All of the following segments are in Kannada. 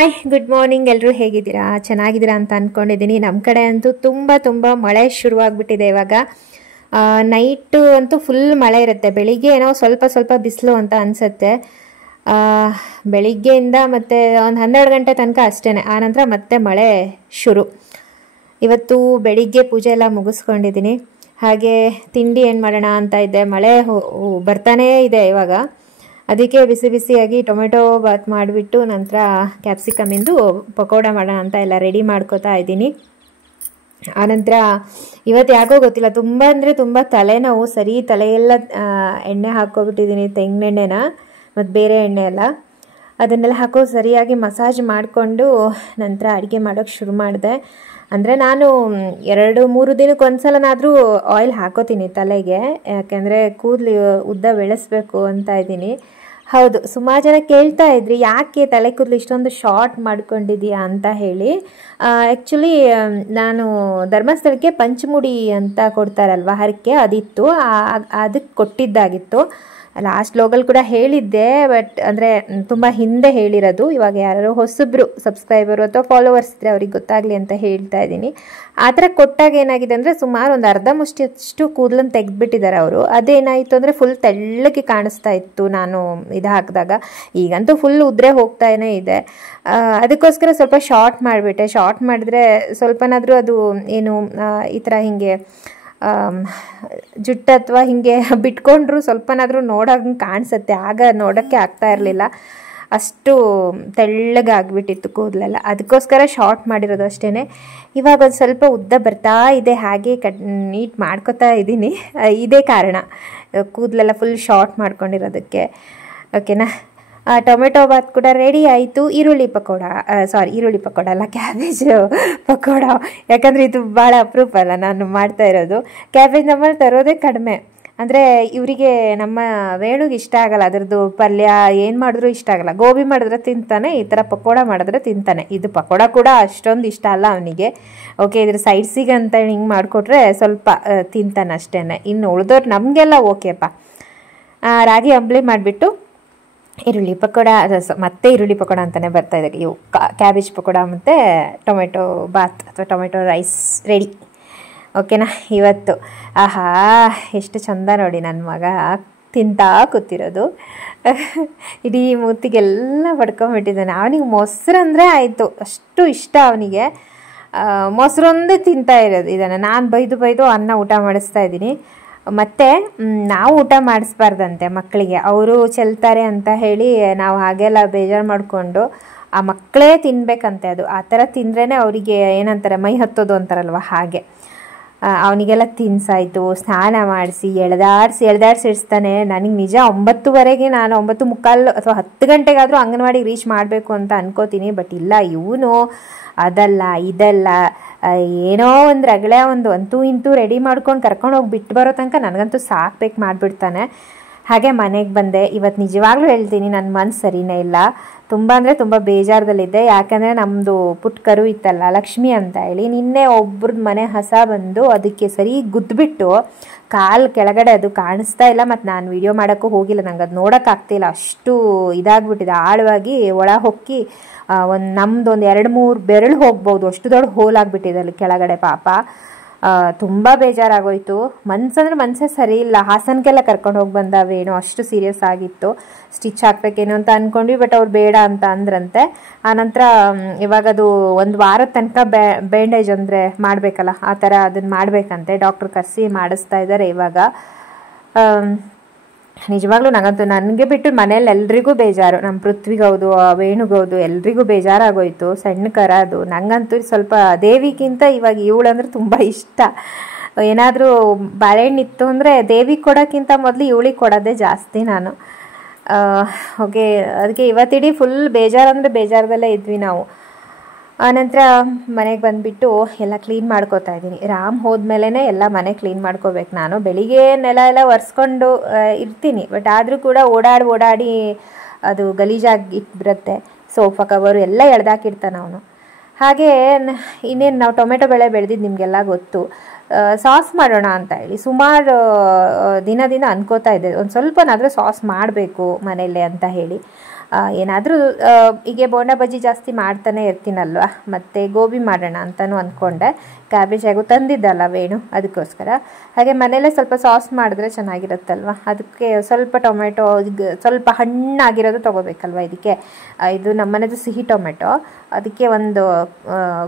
Hi good morning. ಎಲ್ಲರೂ ಹೇಗಿದ್ದೀರಾ? ಚೆನ್ನಾಗಿದ್ದೀರಾ ಅಂತ ಅಂದ್ಕೊಂಡಿದ್ದೀನಿ. ನಮ್ಮ ಕಡೆ ಅಂತೂ ತುಂಬ ಮಳೆ ಶುರುವಾಗ್ಬಿಟ್ಟಿದೆ ಇವಾಗ. ನೈಟು ಅಂತೂ ಫುಲ್ ಮಳೆ ಇರುತ್ತೆ. ಬೆಳಿಗ್ಗೆ ಏನೋ ಸ್ವಲ್ಪ ಬಿಸಿಲು ಅಂತ ಅನಿಸುತ್ತೆ. ಬೆಳಿಗ್ಗೆಯಿಂದ ಮತ್ತು ಒಂದು 12 ಗಂಟೆ ತನಕ ಅಷ್ಟೇ. ಆನಂತರ ಮತ್ತೆ ಮಳೆ ಶುರು. ಇವತ್ತು ಬೆಳಿಗ್ಗೆ ಪೂಜೆ ಎಲ್ಲ ಮುಗಿಸ್ಕೊಂಡಿದ್ದೀನಿ. ಹಾಗೆ ತಿಂಡಿ ಏನು ಮಾಡೋಣ ಅಂತ ಇದ್ದೆ. ಮಳೆ ಬರ್ತಾನೇ ಇದೆ ಇವಾಗ. ಅದಕ್ಕೆ ಬಿಸಿಯಾಗಿ ಟೊಮೆಟೊ ಬಾತ್ ಮಾಡಿಬಿಟ್ಟು ನಂತರ ಕ್ಯಾಪ್ಸಿಕಮಿಂದು ಪಕೋಡ ಮಾಡೋಣ ಅಂತ ಎಲ್ಲ ರೆಡಿ ಮಾಡ್ಕೋತಾ ಇದ್ದೀನಿ. ಆನಂತರ ಇವತ್ತು ಯಾಕೋ ಗೊತ್ತಿಲ್ಲ, ತುಂಬ ತಲೆನೋವು. ಸರಿ ತಲೆಯೆಲ್ಲ ಎಣ್ಣೆ ಹಾಕ್ಕೊಬಿಟ್ಟಿದ್ದೀನಿ, ತೆಂಗಿನೆಣ್ಣೆನ ಮತ್ತು ಬೇರೆ ಎಣ್ಣೆ ಎಲ್ಲ. ಅದನ್ನೆಲ್ಲ ಹಾಕೋ ಸರಿಯಾಗಿ ಮಸಾಜ್ ಮಾಡಿಕೊಂಡು ನಂತರ ಅಡುಗೆ ಮಾಡೋಕ್ಕೆ ಶುರು ಮಾಡಿದೆ. ಅಂದರೆ ನಾನು 2-3 ದಿನಕ್ಕೆ ಒಂದ್ಸಲನಾದರೂ ಆಯಿಲ್ ಹಾಕೋತೀನಿ ತಲೆಗೆ, ಯಾಕೆಂದರೆ ಕೂದಲು ಉದ್ದ ಬೆಳೆಸ್ಬೇಕು ಅಂತ ಇದ್ದೀನಿ. ಹೌದು, ಸುಮಾರು ಜನ ಕೇಳ್ತಾ ಇದ್ರಿ ಯಾಕೆ ತಲೆ ಕೂದಲು ಇಷ್ಟೊಂದು ಶಾರ್ಟ್ ಮಾಡ್ಕೊಂಡಿದೀಯಾ ಅಂತ ಹೇಳಿ. ಆ್ಯಕ್ಚುಲಿ ನಾನು ಧರ್ಮಸ್ಥಳಕ್ಕೆ ಪಂಚಮುಡಿ ಅಂತ ಕೊಡ್ತಾರಲ್ವ, ಹರಕೆ, ಅದಿತ್ತು. ಅದಕ್ಕೆ ಕೊಟ್ಟಿದ್ದಾಗಿತ್ತು. ಲಾಸ್ಟ್ ಲೋಗಲ್ ಕೂಡ ಹೇಳಿದ್ದೆ, ಬಟ್ ಅಂದರೆ ತುಂಬ ಹಿಂದೆ ಹೇಳಿರೋದು. ಇವಾಗ ಯಾರು ಹೊಸಬ್ರು ಸಬ್ಸ್ಕ್ರೈಬರು ಅಥವಾ ಫಾಲೋವರ್ಸ್ ಇದ್ದರೆ ಅವ್ರಿಗೆ ಗೊತ್ತಾಗಲಿ ಅಂತ ಹೇಳ್ತಾ ಇದ್ದೀನಿ. ಆ ಥರ ಕೊಟ್ಟಾಗ ಏನಾಗಿದೆ ಅಂದರೆ ಸುಮಾರು ಒಂದು ಅರ್ಧ ಮುಷ್ಟಿಯಷ್ಟು ಕೂದಲನ್ನು ತೆಗೆದುಬಿಟ್ಟಿದ್ದಾರೆ ಅವರು. ಅದೇನಾಯಿತು ಅಂದರೆ ಫುಲ್ ತೆಳ್ಳಗೆ ಕಾಣಿಸ್ತಾ ಇತ್ತು ನಾನು ಇದು ಹಾಕಿದಾಗ. ಈಗಂತೂ ಫುಲ್ ಉದ್ರೆ ಹೋಗ್ತಾನೇ ಇದೆ. ಅದಕ್ಕೋಸ್ಕರ ಸ್ವಲ್ಪ ಶಾರ್ಟ್ ಮಾಡಿಬಿಟ್ಟೆ. ಶಾರ್ಟ್ ಮಾಡಿದ್ರೆ ಸ್ವಲ್ಪನಾದರೂ ಅದು ಏನು ಈ ಥರ ಹೀಗೆ ಜುಟ್ಟು ಅಥವಾ ಹೀಗೆ ಬಿಟ್ಕೊಂಡ್ರು ಸ್ವಲ್ಪನಾದರೂ ನೋಡೋಂಗೆ ಕಾಣಿಸುತ್ತೆ. ಆಗ ನೋಡೋಕ್ಕೆ ಆಗ್ತಾ ಇರಲಿಲ್ಲ, ಅಷ್ಟು ತೆಳ್ಳಗಾಗ್ಬಿಟ್ಟಿತ್ತು ಕೂದಲೆಲ್ಲ. ಅದಕ್ಕೋಸ್ಕರ ಶಾರ್ಟ್ ಮಾಡಿರೋದು ಅಷ್ಟೇ. ಇವಾಗ ಒಂದು ಸ್ವಲ್ಪ ಉದ್ದ ಬರ್ತಾ ಇದೆ, ಹಾಗೆ ನೀಟ್ ಮಾಡ್ಕೋತಾ ಇದ್ದೀನಿ. ಇದೇ ಕಾರಣ ಕೂದಲೆಲ್ಲ ಫುಲ್ ಶಾರ್ಟ್ ಮಾಡ್ಕೊಂಡಿರೋದಕ್ಕೆ. ಓಕೆನಾ? ಟೊಮೆಟೊ ಬಾತ್ ಕೂಡ ರೆಡಿ ಆಯಿತು. ಈರುಳ್ಳಿ ಪಕೋಡ ಅಲ್ಲ, ಕ್ಯಾಬೇಜ್ ಪಕೋಡ. ಯಾಕಂದರೆ ಇದು ಭಾಳ ಅಪರೂಪ ಅಲ್ಲ ನಾನು ಮಾಡ್ತಾ ಇರೋದು. ಕ್ಯಾಬೇಜ್ ನಮ್ಮಲ್ಲಿ ತರೋದೇ ಕಡಿಮೆ. ಅಂದರೆ ಇವರಿಗೆ ನಮ್ಮ ವೇಣುಗೆ ಇಷ್ಟ ಆಗಲ್ಲ, ಅದರದ್ದು ಪಲ್ಯ ಏನು ಮಾಡಿದ್ರೂ ಇಷ್ಟ ಆಗಲ್ಲ. ಗೋಬಿ ಮಾಡಿದ್ರೆ ತಿಂತಾನೆ, ಈ ಥರ ಪಕೋಡ ಮಾಡಿದ್ರೆ ತಿಂತಾನೆ. ಇದು ಪಕೋಡ ಕೂಡ ಅಷ್ಟೊಂದು ಇಷ್ಟ ಅಲ್ಲ ಅವನಿಗೆ. ಓಕೆ, ಇದ್ರ ಸೈಡ್ಸಿಗೆ ಅಂತ ಹಿಂಗೆ ಮಾಡಿಕೊಟ್ರೆ ಸ್ವಲ್ಪ ತಿಂತಾನೆ ಅಷ್ಟೇ. ಇನ್ನು ಉಳಿದವ್ರು ನಮಗೆಲ್ಲ ಓಕೆಪ್ಪ. ರಾಗಿ ಅಂಬ್ಲಿ ಮಾಡಿಬಿಟ್ಟು ಈರುಳ್ಳಿ ಪಕೋಡ, ಮತ್ತೆ ಈರುಳ್ಳಿ ಪಕೋಡ ಅಂತಲೇ ಬರ್ತಾ ಇದೆ. ಇವು ಕ್ಯಾಬೇಜ್ ಪಕೋಡ ಮತ್ತು ಟೊಮೆಟೊ ಬಾತ್ ಅಥವಾ ಟೊಮೆಟೊ ರೈಸ್ ರೆಡಿ. ಓಕೆನಾ? ಇವತ್ತು ಆಹಾ ಎಷ್ಟು ಚಂದ ನೋಡಿ ನನ್ನ ಮಗ ತಿಂತಾ ಕೂತಿರೋದು. ಇಡೀ ಮೂತಿಗೆಲ್ಲ ಬಡ್ಕೊಂಬಿಟ್ಟಿದ್ದಾನೆ. ಅವನಿಗೆ ಮೊಸರು ಅಂದರೆ ಆಯಿತು, ಅಷ್ಟು ಇಷ್ಟ ಅವನಿಗೆ. ಮೊಸರೊಂದೇ ತಿಂತಾ ಇರೋದು ಇದನ್ನು. ನಾನು ಬೈದು ಅನ್ನ ಊಟ ಮಾಡಿಸ್ತಾ ಇದ್ದೀನಿ. ಮತ್ತು ನಾವು ಊಟ ಮಾಡಿಸ್ಬಾರ್ದಂತೆ ಮಕ್ಕಳಿಗೆ, ಅವರು ಚೆಲ್ತಾರೆ ಅಂತ ಹೇಳಿ ನಾವು ಹಾಗೆಲ್ಲ ಬೇಜಾರು ಮಾಡಿಕೊಂಡು ಆ ಮಕ್ಕಳೇ ತಿನ್ನಬೇಕಂತೆ. ಅದು ಆ ಥರ ತಿಂದ್ರೇ ಅವರಿಗೆ ಏನಂತಾರೆ, ಮೈ ಹತ್ತೋದು ಅಂತಾರಲ್ವ, ಹಾಗೆ. ಅವನಿಗೆಲ್ಲ ತಿನ್ಸಾಯಿತು, ಸ್ನಾನ ಮಾಡಿಸಿ ಎಳ್ದಾಡಿಸಿ ಇಡಿಸ್ತಾನೆ. ನನಗೆ ನಿಜ 9:15 ನಾನು 9:45 ಅಥವಾ 10 ಗಂಟೆಗಾದರೂ ಅಂಗನವಾಡಿಗೆ ರೀಚ್ ಮಾಡಬೇಕು ಅಂತ ಅನ್ಕೋತೀನಿ. ಬಟ್ ಇಲ್ಲ, ಇವನು ಅದಲ್ಲ ಇದಲ್ಲ ಏನೋ ಒಂದು ರಗಳೆ ಅಂತೂ ಇಂತೂ ರೆಡಿ ಮಾಡ್ಕೊಂಡು ಕರ್ಕೊಂಡು ಹೋಗಿ ಬಿಟ್ಟು ಬರೋ ತನಕ ನನಗಂತೂ ಸಾಕ್ಬೇಕು ಮಾಡಿಬಿಡ್ತಾನೆ. ಹಾಗೆ ಮನೆಗೆ ಬಂದೆ. ಇವತ್ತು ನಿಜವಾಗ್ಲೂ ಹೇಳ್ತೀನಿ, ನನ್ನ ಮನಸ್ಸು ಸರಿನೇ ಇಲ್ಲ. ತುಂಬ ಬೇಜಾರದಲ್ಲಿದ್ದೆ. ಯಾಕಂದರೆ ನಮ್ಮದು ಪುಟ್ಟ ಕರು ಇತ್ತಲ್ಲ, ಲಕ್ಷ್ಮಿ ಅಂತ ಹೇಳಿ, ನಿನ್ನೆ ಒಬ್ರದ್ದು ಮನೆ ಹಸ ಬಂದು ಅದಕ್ಕೆ ಸರಿ ಗುದ್ದುಬಿಟ್ಟು ಕಾಲು ಕೆಳಗಡೆ ಅದು ಕಾಣಿಸ್ತಾ ಇಲ್ಲ. ಮತ್ತು ನಾನು ವಿಡಿಯೋ ಮಾಡೋಕ್ಕೂ ಹೋಗಿಲ್ಲ, ನಂಗೆ ಅದು ನೋಡೋಕ್ಕಾಗ್ತಿಲ್ಲ, ಅಷ್ಟು ಇದಾಗ್ಬಿಟ್ಟಿದೆ. ಆಳವಾಗಿ ಒಳ ಹೊಕ್ಕಿ ನಮ್ಮದು ಒಂದು 2-3 ಬೆರಳು ಹೋಗ್ಬೋದು, ಅಷ್ಟು ದೊಡ್ಡ ಹೋಲಾಗ್ಬಿಟ್ಟಿದೆ ಅಲ್ಲಿ ಕೆಳಗಡೆ. ಪಾಪ ತುಂಬ ಬೇಜಾರಾಗೋಯ್ತು. ಮನಸ್ಸೇ ಸರಿ ಇಲ್ಲ. ಹಾಸನಕ್ಕೆಲ್ಲ ಕರ್ಕೊಂಡು ಹೋಗಿ ಬಂದಾವೇನೋ, ಅಷ್ಟು ಸೀರಿಯಸ್ ಆಗಿತ್ತು. ಸ್ಟಿಚ್ ಹಾಕ್ಬೇಕೇನೋ ಅಂತ ಅಂದ್ಕೊಂಡ್ವಿ, ಬಟ್ ಅವ್ರು ಬೇಡ ಅಂತ ಅಂದ್ರಂತೆ. ಆನಂತರ ಇವಾಗ ಅದು 1 ವಾರದ ತನಕ ಬ್ಯಾಂಡೇಜ್ ಅಂದರೆ ಮಾಡಬೇಕಲ್ಲ, ಆ ಥರ ಅದನ್ನು ಮಾಡಬೇಕಂತೆ. ಡಾಕ್ಟ್ರ್ ಕರೆಸಿ ಮಾಡಿಸ್ತಾ ಇದ್ದಾರೆ ಇವಾಗ. ನಿಜವಾಗ್ಲೂ ನನಗೆ ಬಿಟ್ಟು ಮನೇಲಿ ಎಲ್ರಿಗೂ ಬೇಜಾರು. ನಮ್ಮ ಪೃಥ್ವಿಗೌದು, ವೇಣುಗೌದು ಎಲ್ರಿಗೂ ಬೇಜಾರಾಗೋಯ್ತು. ಸಣ್ಣ ಕರ ಅದು. ನನಗಂತೂ ಸ್ವಲ್ಪ ದೇವಿಗಿಂತ ಇವಾಗ ಇವಳಂದ್ರೆ ತುಂಬ ಇಷ್ಟ. ಏನಾದರೂ ಬಾಳೆಹಣ್ಣಿತ್ತು ಅಂದರೆ ದೇವಿಗೆ ಕೊಡೋಕ್ಕಿಂತ ಮೊದಲು ಇವಳಿಗೆ ಕೊಡೋದೇ ಜಾಸ್ತಿ ನಾನು. ಓಕೆ, ಅದಕ್ಕೆ ಇವತ್ತಿಡೀ ಫುಲ್ ಬೇಜಾರದಲ್ಲೇ ಇದ್ವಿ ನಾವು. ಆನಂತರ ಮನೆಗೆ ಬಂದುಬಿಟ್ಟು ಎಲ್ಲ ಕ್ಲೀನ್ ಮಾಡ್ಕೋತಾ ಇದ್ದೀನಿ. ರಾಮ್ ಹೋದ್ಮೇಲೆ ಎಲ್ಲ ಮನೆ ಕ್ಲೀನ್ ಮಾಡ್ಕೋಬೇಕು ನಾನು. ಬೆಳಿಗ್ಗೆ ನೆಲ ಎಲ್ಲ ಒರೆಸ್ಕೊಂಡು ಇರ್ತೀನಿ, ಬಟ್ ಆದರೂ ಕೂಡ ಓಡಾಡಿ ಅದು ಗಲೀಜಾಗಿ ಇಟ್ಬಿರುತ್ತೆ. ಸೋಫಾ ಕವರು ಎಲ್ಲ ಎಳ್ದಾಕಿರ್ತಾನೆ ಅವನು. ಹಾಗೆ ಇನ್ನೇನು ನಾವು ಟೊಮೆಟೊ ಬೆಳೆ ಬೆಳೆದಿದ್ದು ನಿಮಗೆಲ್ಲ ಗೊತ್ತು. ಸಾಸ್ ಮಾಡೋಣ ಅಂತ ಹೇಳಿ ಸುಮಾರು ದಿನದಿಂದ ಅನ್ಕೋತಾ ಇದ್ದೆ, ಒಂದು ಸ್ವಲ್ಪನಾದರೂ ಸಾಸ್ ಮಾಡಬೇಕು ಮನೆಯಲ್ಲೇ ಅಂತ ಹೇಳಿ. ಏನಾದರೂ ಹೀಗೆ ಬೋಂಡ ಬಜ್ಜಿ ಜಾಸ್ತಿ ಮಾಡ್ತಾನೆ ಇರ್ತೀನಲ್ವ, ಮತ್ತು ಗೋಬಿ ಮಾಡೋಣ ಅಂತಲೂ ಅಂದ್ಕೊಂಡೆ. ಕ್ಯಾಬೇಜ್ ಹೇಗೂ ತಂದಿದ್ದಲ್ಲ ವೇಣು, ಅದಕ್ಕೋಸ್ಕರ. ಹಾಗೆ ಮನೆಯಲ್ಲೇ ಸ್ವಲ್ಪ ಸಾಸ್ ಮಾಡಿದ್ರೆ ಚೆನ್ನಾಗಿರುತ್ತಲ್ವ, ಅದಕ್ಕೆ ಸ್ವಲ್ಪ ಟೊಮೆಟೊ ಸ್ವಲ್ಪ ಹಣ್ಣಾಗಿರೋದು ತೊಗೋಬೇಕಲ್ವ ಇದಕ್ಕೆ. ಇದು ನಮ್ಮನೆದು ಸಿಹಿ ಟೊಮೆಟೊ, ಅದಕ್ಕೆ ಒಂದು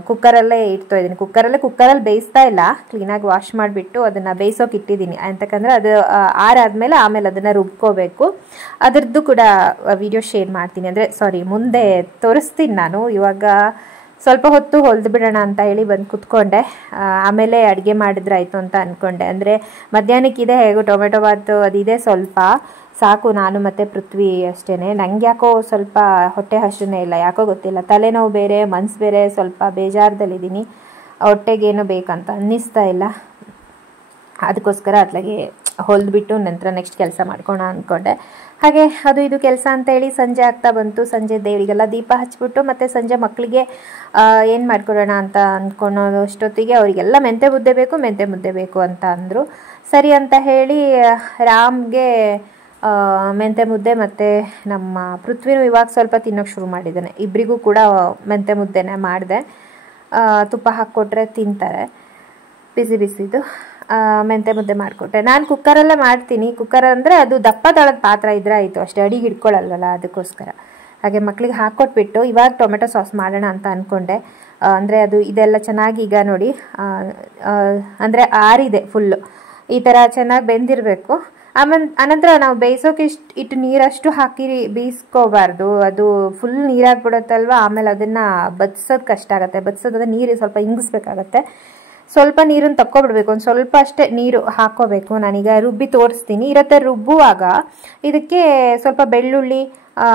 ಕುಕ್ಕರಲ್ಲೇ ಇಡ್ತಾಯಿದ್ದೀನಿ. ಕುಕ್ಕರಲ್ಲಿ ಬೇಯಿಸ್ತಾ ಇಲ್ಲ, ಕ್ಲೀನಾಗಿ ವಾಶ್ ಮಾಡಿಬಿಟ್ಟು ಅದನ್ನು ಬೇಯಿಸೋಕೆ ಇಟ್ಟಿದ್ದೀನಿ. ಅಂತಕ್ಕಂದ್ರೆ ಅದು ಆರಾದಮೇಲೆ ಆಮೇಲೆ ಅದನ್ನು ರುಬ್ಕೋಬೇಕು. ಅದರದ್ದು ಕೂಡ ವಿಡಿಯೋ ಶೇರ್ ಮಾಡ್ತೀನಿ, ಅಂದರೆ ಮುಂದೆ ತೋರಿಸ್ತೀನಿ ನಾನು. ಇವಾಗ ಸ್ವಲ್ಪ ಹೊತ್ತು ಹೊಲ್ದು ಬಿಡೋಣ ಅಂತ ಹೇಳಿ ಬಂದು ಕುತ್ಕೊಂಡೆ. ಆಮೇಲೆ ಅಡುಗೆ ಮಾಡಿದ್ರಾಯ್ತು ಅಂತ ಅಂದ್ಕೊಂಡೆ. ಅಂದರೆ ಮಧ್ಯಾಹ್ನಕ್ಕಿದೆ ಹೇಗೂ ಟೊಮೆಟೊ ಬಾತು ಅದಿದೆ, ಸ್ವಲ್ಪ ಸಾಕು. ನಾನು ಮತ್ತು ಪೃಥ್ವಿ ಅಷ್ಟೇ. ನಂಗೆ ಯಾಕೋ ಸ್ವಲ್ಪ ಹೊಟ್ಟೆ ಹಸಿನೇ ಇಲ್ಲ, ಯಾಕೋ ಗೊತ್ತಿಲ್ಲ. ತಲೆನೋವು ಬೇರೆ, ಮನಸ್ಸು ಬೇರೆ, ಸ್ವಲ್ಪ ಬೇಜಾರದಲ್ಲಿದ್ದೀನಿ. ಹೊಟ್ಟೆಗೇನೋ ಬೇಕಂತ ಅನ್ನಿಸ್ತಾ ಇಲ್ಲ. ಅದಕ್ಕೋಸ್ಕರ ಅತ್ಲಾಗೆ ಹೊಲ್ದುಬಿಟ್ಟು ನಂತರ ನೆಕ್ಸ್ಟ್ ಕೆಲಸ ಮಾಡ್ಕೋಣ ಅಂದ್ಕೊಂಡೆ. ಹಾಗೆ ಅದು ಇದು ಕೆಲಸ ಅಂತೇಳಿ ಸಂಜೆ ಆಗ್ತಾ ಬಂತು. ಸಂಜೆ ದೇವರಿಗೆಲ್ಲ ದೀಪ ಹಚ್ಬಿಟ್ಟು ಮತ್ತು ಸಂಜೆ ಮಕ್ಕಳಿಗೆ ಏನು ಮಾಡ್ಕೊಡೋಣ ಅಂತ ಅಂದ್ಕೊಳ್ಳೋ ಅಷ್ಟೊತ್ತಿಗೆ ಅವರಿಗೆಲ್ಲ ಮೆಂತ್ಯ ಮುದ್ದೆ ಬೇಕು ಅಂತ ಅಂದರು. ಸರಿ ಅಂತ ಹೇಳಿ ರಾಮ್ಗೆ ಮೆಂತ್ಯ ಮುದ್ದೆ ಮತ್ತು ನಮ್ಮ ಪೃಥ್ವಿನೂ ಇವಾಗ ಸ್ವಲ್ಪ ತಿನ್ನೋಕೆ ಶುರು ಮಾಡಿದ್ದಾನೆ. ಇಬ್ಬರಿಗೂ ಕೂಡ ಮೆಂತ್ಯ ಮುದ್ದೆನೇ ಮಾಡಿದೆ. ತುಪ್ಪ ಹಾಕ್ಕೊಟ್ರೆ ತಿಂತಾರೆ. ಬಿಸಿದು ಮೆಂತ್ಯ ಮುದ್ದೆ ಮಾಡಿಕೊಟ್ಟೆ. ನಾನು ಕುಕ್ಕರಲ್ಲೇ ಮಾಡ್ತೀನಿ. ಕುಕ್ಕರ್ ಅಂದರೆ ಅದು ದಪ್ಪ ತಳದ ಪಾತ್ರ ಇದ್ರೆ ಆಯಿತು, ಅಷ್ಟೇ ಅಡಿಗೆ ಇಟ್ಕೊಳ್ಳಲ್ವಲ್ಲ, ಅದಕ್ಕೋಸ್ಕರ. ಹಾಗೆ ಮಕ್ಕಳಿಗೆ ಹಾಕ್ಕೊಟ್ಬಿಟ್ಟು ಇವಾಗ ಟೊಮೆಟೊ ಸಾಸ್ ಮಾಡೋಣ ಅಂತ ಅಂದ್ಕೊಂಡೆ. ಅಂದರೆ ಅದು ಇದೆಲ್ಲ ಚೆನ್ನಾಗಿ ಈಗ ನೋಡಿ, ಅಂದರೆ ಆರಿದೆ ಫುಲ್ಲು. ಈ ಥರ ಚೆನ್ನಾಗಿ ಬೆಂದಿರಬೇಕು. ಅನಂತರ ನಾವು ಬೇಯಿಸೋಕೆ ಇಟ್ಟು ನೀರಷ್ಟು ಹಾಕಿ ಬೇಯಿಸ್ಕೋಬಾರ್ದು, ಅದು ಫುಲ್ ನೀರಾಗ್ಬಿಡುತ್ತಲ್ವ. ಆಮೇಲೆ ಅದನ್ನು ಬದಿಸೋದು ಕಷ್ಟ ಆಗುತ್ತೆ. ಬದಿಸೋದಾದ್ರೆ ನೀರು ಸ್ವಲ್ಪ ಇಂಗಿಸ್ಬೇಕಾಗತ್ತೆ. ಸ್ವಲ್ಪ ನೀರನ್ನು ತಕ್ಕೊಬಿಡ್ಬೇಕು, ಒಂದು ಸ್ವಲ್ಪ ಅಷ್ಟೇ ನೀರು ಹಾಕ್ಕೋಬೇಕು. ನಾನೀಗ ರುಬ್ಬಿ ತೋರಿಸ್ತೀನಿ. ಇರತ್ತೆ ರುಬ್ಬುವಾಗ ಇದಕ್ಕೆ ಸ್ವಲ್ಪ ಬೆಳ್ಳುಳ್ಳಿ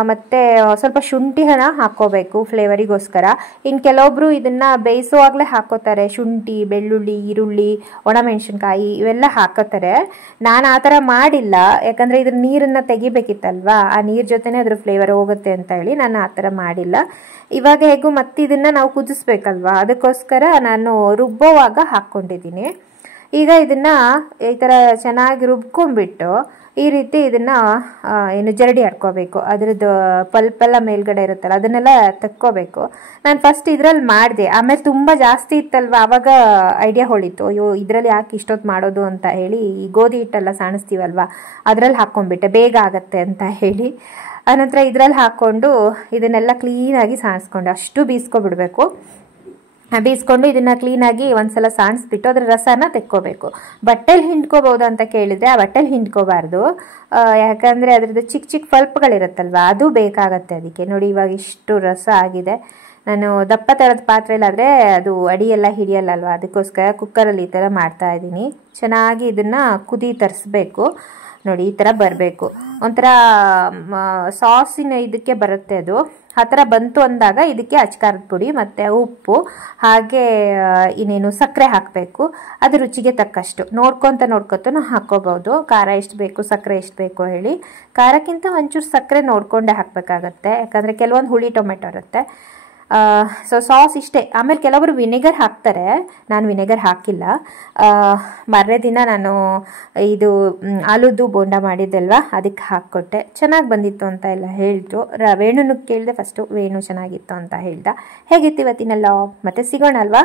ಮತ್ತು ಸ್ವಲ್ಪ ಶುಂಠಿ ಹಣ ಹಾಕ್ಕೋಬೇಕು ಫ್ಲೇವರಿಗೋಸ್ಕರ. ಇನ್ನು ಕೆಲವೊಬ್ಬರು ಇದನ್ನು ಬೇಯಿಸುವಾಗಲೇ ಹಾಕ್ಕೋತಾರೆ, ಶುಂಠಿ, ಬೆಳ್ಳುಳ್ಳಿ, ಈರುಳ್ಳಿ, ಒಣಮೆಣಸಿನ್ಕಾಯಿ ಇವೆಲ್ಲ ಹಾಕೋತಾರೆ. ನಾನು ಆ ಥರ ಮಾಡಿಲ್ಲ, ಯಾಕಂದರೆ ಇದ್ರ ನೀರನ್ನು ತೆಗಿಬೇಕಿತ್ತಲ್ವ, ಆ ನೀರು ಜೊತೆನೇ ಅದ್ರ ಫ್ಲೇವರ್ ಹೋಗುತ್ತೆ ಅಂತ ಹೇಳಿ ನಾನು ಆ ಥರ ಮಾಡಿಲ್ಲ. ಇವಾಗ ಹೇಗೂ ಮತ್ತೆ ಇದನ್ನು ನಾವು ಕುದಿಸ್ಬೇಕಲ್ವ, ಅದಕ್ಕೋಸ್ಕರ ನಾನು ರುಬ್ಬೋವಾಗ ಹಾಕ್ಕೊಂಡಿದ್ದೀನಿ. ಈಗ ಇದನ್ನು ಈ ಥರ ಚೆನ್ನಾಗಿ ರುಬ್ಕೊಂಡ್ಬಿಟ್ಟು ಈ ರೀತಿ ಇದನ್ನು ಜರಡಿ ಹಾಕ್ಕೋಬೇಕು. ಅದ್ರದ್ದು ಪಲ್ಪೆಲ್ಲ ಮೇಲ್ಗಡೆ ಇರುತ್ತಲ್ಲ ಅದನ್ನೆಲ್ಲ ತಕ್ಕೋಬೇಕು. ನಾನು ಫಸ್ಟ್ ಇದರಲ್ಲಿ ಮಾಡಿದೆ, ಆಮೇಲೆ ತುಂಬ ಜಾಸ್ತಿ ಇತ್ತಲ್ವ, ಆವಾಗ ಐಡಿಯಾ ಹೊಳಿತು, ಅಯ್ಯೋ ಇದರಲ್ಲಿ ಯಾಕೆ ಇಷ್ಟೊತ್ತು ಮಾಡೋದು ಅಂತ ಹೇಳಿ ಈ ಗೋಧಿ ಹಿಟ್ಟೆಲ್ಲ ಸಾಣಿಸ್ತೀವಲ್ವ ಅದರಲ್ಲಿ ಹಾಕ್ಕೊಂಡ್ಬಿಟ್ಟೆ, ಬೇಗ ಆಗತ್ತೆ ಅಂತ ಹೇಳಿ. ಆನಂತರ ಇದರಲ್ಲಿ ಹಾಕ್ಕೊಂಡು ಇದನ್ನೆಲ್ಲ ಕ್ಲೀನಾಗಿ ಸಾಣಿಸ್ಕೊಂಡೆ. ಅಷ್ಟು ಬೀಸ್ಕೊಬಿಡ್ಬೇಕು. ಬೀಸ್ಕೊಂಡು ಇದನ್ನು ಕ್ಲೀನಾಗಿ ಒಂದ್ಸಲ ಸಾಣಿಸ್ಬಿಟ್ಟು ಅದ್ರ ರಸನ ತೆಕ್ಕೋಬೇಕು. ಬಟ್ಟೆಲಿ ಹಿಂಡ್ಕೋಬೋದು ಅಂತ ಕೇಳಿದರೆ ಆ ಬಟ್ಟೆಲಿ ಹಿಂಡ್ಕೋಬಾರ್ದು, ಯಾಕಂದರೆ ಅದ್ರದ್ದು ಚಿಕ್ಕ ಚಿಕ್ಕ ಪಲ್ಪ್ಗಳಿರುತ್ತಲ್ವ ಅದು ಬೇಕಾಗತ್ತೆ ಅದಕ್ಕೆ. ನೋಡಿ ಇವಾಗ ಇಷ್ಟು ರಸ ಆಗಿದೆ. ನಾನು ದಪ್ಪ ಥರದ ಪಾತ್ರೆಯಲ್ಲಾದರೆ ಅದು ಅಡಿಯೆಲ್ಲ ಹಿಡಿಯಲ್ಲಲ್ವ, ಅದಕ್ಕೋಸ್ಕರ ಕುಕ್ಕರಲ್ಲಿ ಈ ಥರ ಮಾಡ್ತಾ ಇದ್ದೀನಿ. ಚೆನ್ನಾಗಿ ಇದನ್ನು ಕುದಿ ತರಿಸ್ಬೇಕು. ನೋಡಿ ಈ ಥರ ಬರಬೇಕು, ಒಂಥರ ಸಾಸಿನ ಇದಕ್ಕೆ ಬರುತ್ತೆ ಅದು. ಆ ಥರ ಬಂತು ಅಂದಾಗ ಇದಕ್ಕೆ ಅಚ್ಕಾರದ ಪುಡಿ ಮತ್ತು ಉಪ್ಪು ಹಾಗೆ ಇನ್ನೇನು ಸಕ್ಕರೆ ಹಾಕಬೇಕು. ಅದು ರುಚಿಗೆ ತಕ್ಕಷ್ಟು ನೋಡ್ಕೊತ ಹಾಕ್ಕೋಬೋದು. ಖಾರ ಎಷ್ಟು ಬೇಕು, ಸಕ್ಕರೆ ಎಷ್ಟು ಬೇಕು ಹೇಳಿ. ಖಾರಕ್ಕಿಂತ ಒಂಚೂರು ಸಕ್ಕರೆ ನೋಡಿಕೊಂಡೇ ಹಾಕಬೇಕಾಗತ್ತೆ, ಯಾಕಂದರೆ ಕೆಲವೊಂದು ಹುಳಿ ಟೊಮೆಟೊ ಇರುತ್ತೆ. ಸೊ ಸಾಸ್ ಇಷ್ಟೇ. ಆಮೇಲೆ ಕೆಲವರು ವಿನೆಗರ್ ಹಾಕ್ತಾರೆ, ನಾನು ವಿನೆಗರ್ ಹಾಕಿಲ್ಲ. ಮಾರನೇ ದಿನ ನಾನು ಇದು ಆಲೂದು ಬೋಂಡ ಮಾಡಿದ್ದಲ್ವ ಅದಕ್ಕೆ ಹಾಕ್ಕೊಟ್ಟೆ. ಚೆನ್ನಾಗಿ ಬಂದಿತ್ತು ಅಂತ ಎಲ್ಲ ಹೇಳಿದ್ರು. ವೇಣುನಿಗೆ ಕೇಳಿದೆ ಫಸ್ಟು, ವೇಣು ಚೆನ್ನಾಗಿತ್ತು ಅಂತ ಹೇಳ್ದ. ಹೇಗಿತ್ತು ಇವತ್ತಿನೆಲ್ಲ? ಮತ್ತೆ ಸಿಗೋಣ ಅಲ್ವಾ?